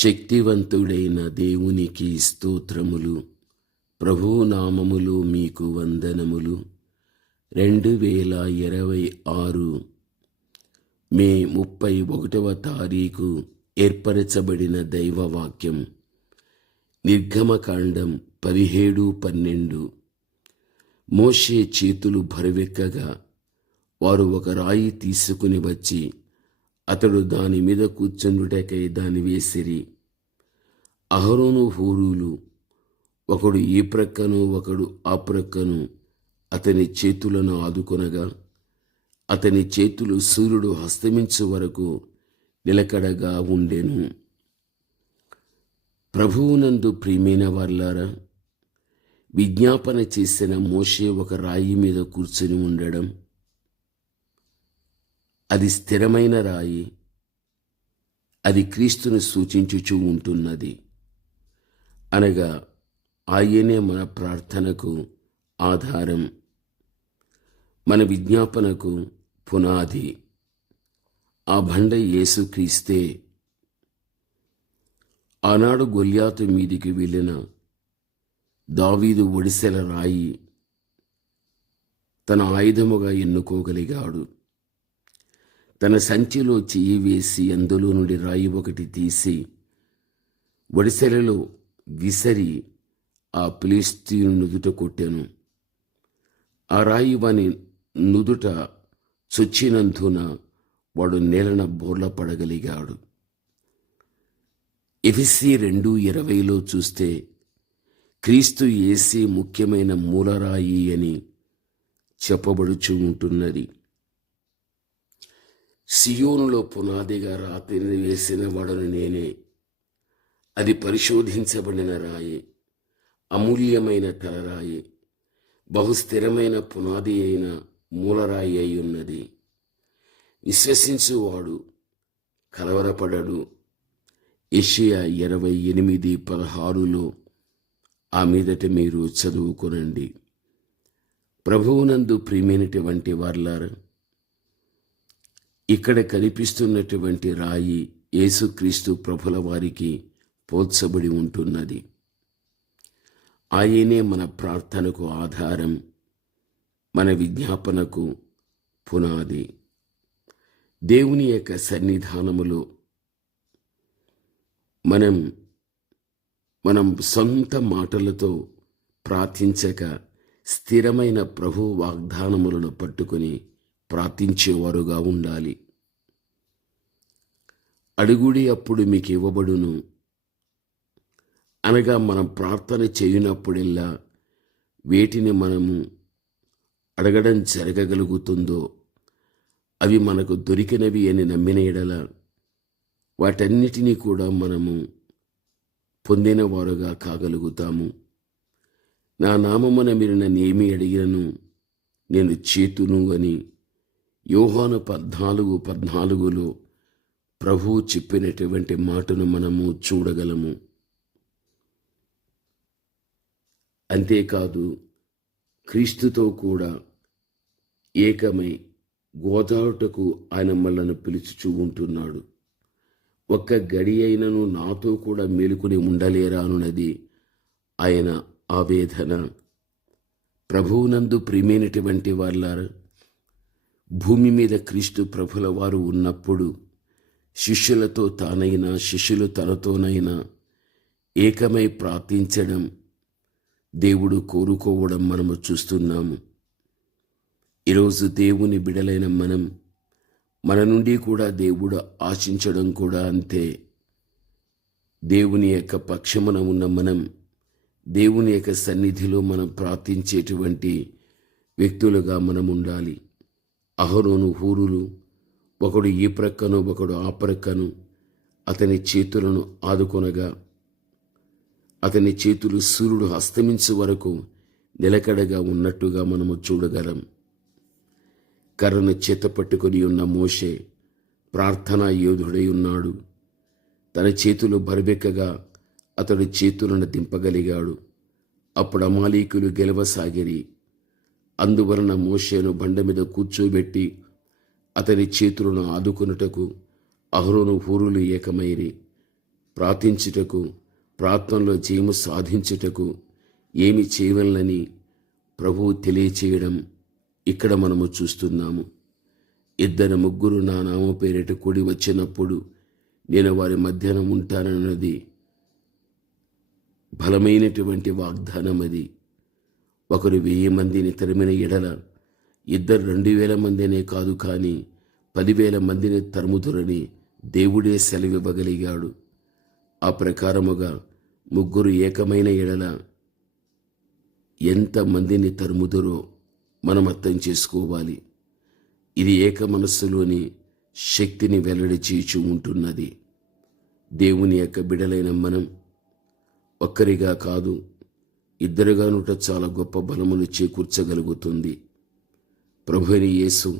శక్తివంతుడైన దేవునికి స్తోత్రములు. ప్రభువు నామములో మీకు వందనములు. 2026 మే 31వ తారీఖు ఏర్పరచబడిన దైవవాక్యం నిర్గమకాండం 17:12. మోషే చేతులు బరువెక్కగా వారు ఒక రాయి తీసుకుని వచ్చి అతడు దాని మీద కూర్చుండుటకై దాని వేసిరి. అహరోను హూరులు ఒకడు ఈ ప్రక్కను ఒకడు ఆ ప్రక్కను అతని చేతులను ఆదుకొనగా అతని చేతులు సూర్యుడు అస్తమించు వరకు నిలకడగా ఉండెను. ప్రభువునందు ప్రియమైన వారలారా, విజ్ఞాపన చేసిన మోషే ఒక రాయి మీద కూర్చుని ఉండడం, అది స్థిరమైన రాయి, అది క్రీస్తును సూచించుచూ ఉంటున్నది. అనగా ఆయనే మన ప్రార్థనకు ఆధారం, మన విజ్ఞాపనకు పునాది. ఆ బండ యేసుక్రీస్తే. ఆనాడు గొల్యాతు మీదికి వెళ్ళిన దావీదు ఒడిసెల రాయి తన ఆయుధముగా ఎన్నుకోగలిగాడు. తన సంచిలో చెయ్యి వేసి అందులో నుండి రాయి ఒకటి తీసి ఒడిసెలలో విసరి ఆ ఫిలిష్తీయుని నుదుట కొట్టెను. ఆ రాయి వాని నుదుట చొచ్చినందున వాడు నేలన బోర్ల పడగలిగాడు. ఎఫెసీ 2:20 చూస్తే క్రీస్తు యేసే ముఖ్యమైన మూలరాయి అని చెప్పబడుచూ ఉంటున్నది. సియోనులో పునాదిగా రాతిని వేసిన వాడను నేనే. అది పరిశోధించబడిన రాయి, అమూల్యమైన తలరాయి, బహుస్థిరమైన పునాది అయిన మూలరాయి అయి ఉన్నది. విశ్వసించువాడు కలవరపడడు. యెషయా 28:16 ఆ మీదట మీరు చదువుకొనండి. ప్రభువునందు ప్రియమైనటువంటి వారలారా, ఇక్కడ కనిపిస్తున్నటువంటి రాయి యేసుక్రీస్తు ప్రభుల వారికి పోల్చబడి ఉంటున్నది. ఆయనే మన ప్రార్థనకు ఆధారం, మన విజ్ఞాపనకు పునాది. దేవుని యొక్క సన్నిధానములో మనం సొంత మాటలతో ప్రార్థించక స్థిరమైన ప్రభు వాగ్దానములను పట్టుకొని ప్రార్థించేవారుగా ఉండాలి. అడుగుడి అప్పుడు మీకు ఇవ్వబడును అనగా మనం ప్రార్థన చేయనప్పుడెల్లా వేటిని మనము అడగడం జరగగలుగుతుందో అవి మనకు దొరికినవి అని నమ్మిన ఎడల వాటన్నిటినీ కూడా మనము పొందిన వారుగా కాగలుగుతాము. నా నామమున మీరు నన్ను ఏమి అడిగినను నేను చేతును అని యోహాను 14:14 ప్రభువు చెప్పినటువంటి మాటను మనము చూడగలము. అంతేకాదు, క్రీస్తుతో కూడా ఏకమై గోదావటకు ఆయన మనలను పిలుచుచూ ఉంటున్నాడు. ఒక్క గడి అయినను నాతో కూడా మేలుకుని ఉండలేరా అన్నది ఆయన ఆవేదన. ప్రభువునందు ప్రియమైనటువంటి వారలారా, భూమి మీద క్రీస్తు ప్రభుల వారు ఉన్నప్పుడు శిష్యులతో తానైనా శిష్యులు తనతోనైనా ఏకమై ప్రార్థించడం దేవుడు కోరుకోవడం మనము చూస్తున్నాము. ఈరోజు దేవుని బిడలైన మన నుండి కూడా దేవుడు ఆశించడం కూడా అంతే. దేవుని యొక్క పక్షమున ఉన్న దేవుని యొక్క సన్నిధిలో మనం ప్రార్థించేటువంటి వ్యక్తులుగా మనం ఉండాలి. అహరోను హూరులు ఒకడు ఈ ప్రక్కను ఒకడు ఆ ప్రక్కను అతని చేతులను ఆదుకొనగా అతని చేతులు సూర్యుడు అస్తమించే వరకు నిలకడగా ఉన్నట్టుగా మనము చూడగలం. కర్రను చేతపట్టుకొని ఉన్న మోషే ప్రార్థనా యోధుడై ఉన్నాడు. తన చేతులు బరువెక్కగా అతడు చేతులను దింపగలిగాడు. అప్పుడు అమాలీకులు గెలవసాగిరి. అందువలన మోషేను బండ మీద కూర్చోబెట్టి అతని చేతులను ఆదుకొనుటకు అహరోను హూరులు ఏకమైరి. ప్రార్థించుటకు, ప్రార్థనలో జయము సాధించుటకు ఏమి చేయవలనని ప్రభువు తెలియచేయడం ఇక్కడ మనము చూస్తున్నాము. 2 3 నా నామ పేరిట కూడి వచ్చినప్పుడు నేను వారి మధ్యన ఉంటానన్నది బలమైనటువంటి వాగ్దానం. అది ఒకరు 1000 మందిని తరిమిన ఎడల ఇద్దరు 2000 మందినే కాదు, కానీ 10,000 మందిని తరుముదురని దేవుడే సెలవివ్వగలిగాడు. ఆ ప్రకారముగా 3 ఏకమైన ఎడల ఎంత మందిని తరుముదురో మనం అర్థం చేసుకోవాలి. ఇది ఏక మనస్సులోని శక్తిని వెల్లడి చేయుచు ఉంటున్నది. దేవుని యొక్క బిడలైన మనం ఒక్కరిగా కాదు, ఇద్దరుగా నుంట చాలా గొప్ప బలమును చేకూర్చగలుగుతుంది. ప్రభువైన యేసు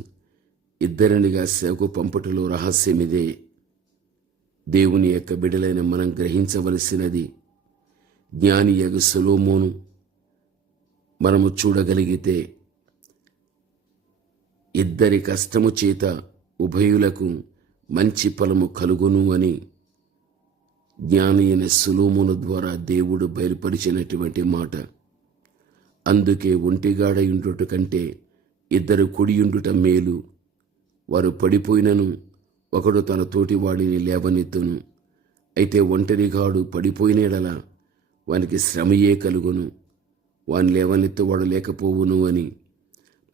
ఇద్దరినిగా సేవకు పంపుటలో రహస్యమిదే. దేవుని యొక్క బిడలైన మనం గ్రహించవలసినది, జ్ఞాని యగు సొలొమోను మనము చూడగలిగితే, ఇద్దరి కష్టము చేత ఉభయులకు మంచి ఫలము కలుగును అని జ్ఞాని అయిన సొలొమోను ద్వారా దేవుడు బయలుపరిచినటువంటి మాట. అందుకే ఒంటిగాడయుండుట కంటే ఇద్దరు కుడియుండుట మేలు. వారు పడిపోయినను ఒకడు తన తోటివాడిని లేవనెత్తును. అయితే ఒంటరిగాడు పడిపోయినడలా వానికి శ్రమయే కలుగును, వాని లేవనెత్తువాడు లేకపోవును అని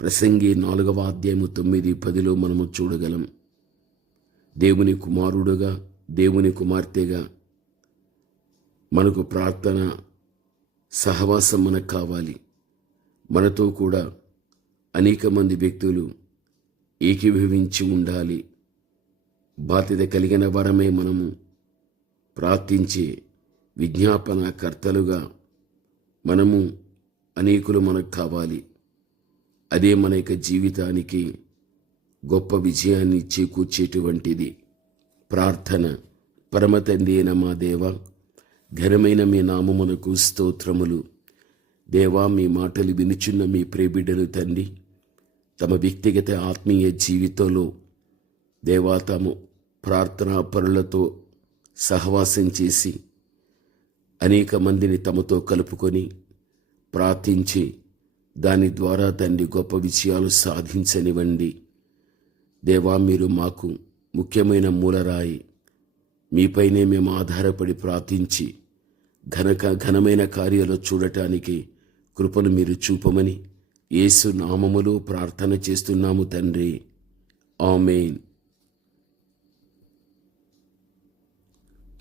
ప్రసంగి 4వ అధ్యాయము 9, 10లో మనము చూడగలం. దేవుని కుమారుడుగా, దేవుని కుమార్తెగా మనకు ప్రార్థన సహవాసం మనకు కావాలి. మనతో కూడా అనేక మంది వ్యక్తులు ఏకీభవించి ఉండాలి. బాధ్యత కలిగిన వారమే మనము ప్రార్థించే విజ్ఞాపన కర్తలుగా మనము అనేకులు మనకు కావాలి. అదే మన యొక్క జీవితానికి గొప్ప విజయాన్ని చేకూర్చేటువంటిది. ప్రార్థన. పరమ తండ్రి అయిన మా దేవ, ఘనమైన మీ నామమునకు స్తోత్రములు. దేవా, మీ మాటలు వినుచున్న మీ ప్రియబిడ్డలు తండ్రి, తమ వ్యక్తిగత ఆత్మీయ జీవితంలో దేవా తాము ప్రార్థనా పరులతో సహవాసం చేసి అనేక మందిని తమతో కలుపుకొని ప్రార్థించి దాని ద్వారా తండ్రి గొప్ప విజయాలు సాధించనివ్వండి. దేవా, మీరు మాకు ముఖ్యమైన మూలరాయి. మీపైనే మేము ఆధారపడి ప్రార్థించి ఘనమైన కార్యాలు చూడటానికి కృపను మీరు చూపమని యేసు నామములో ప్రార్థన చేస్తున్నాము తండ్రి. ఆమేన్.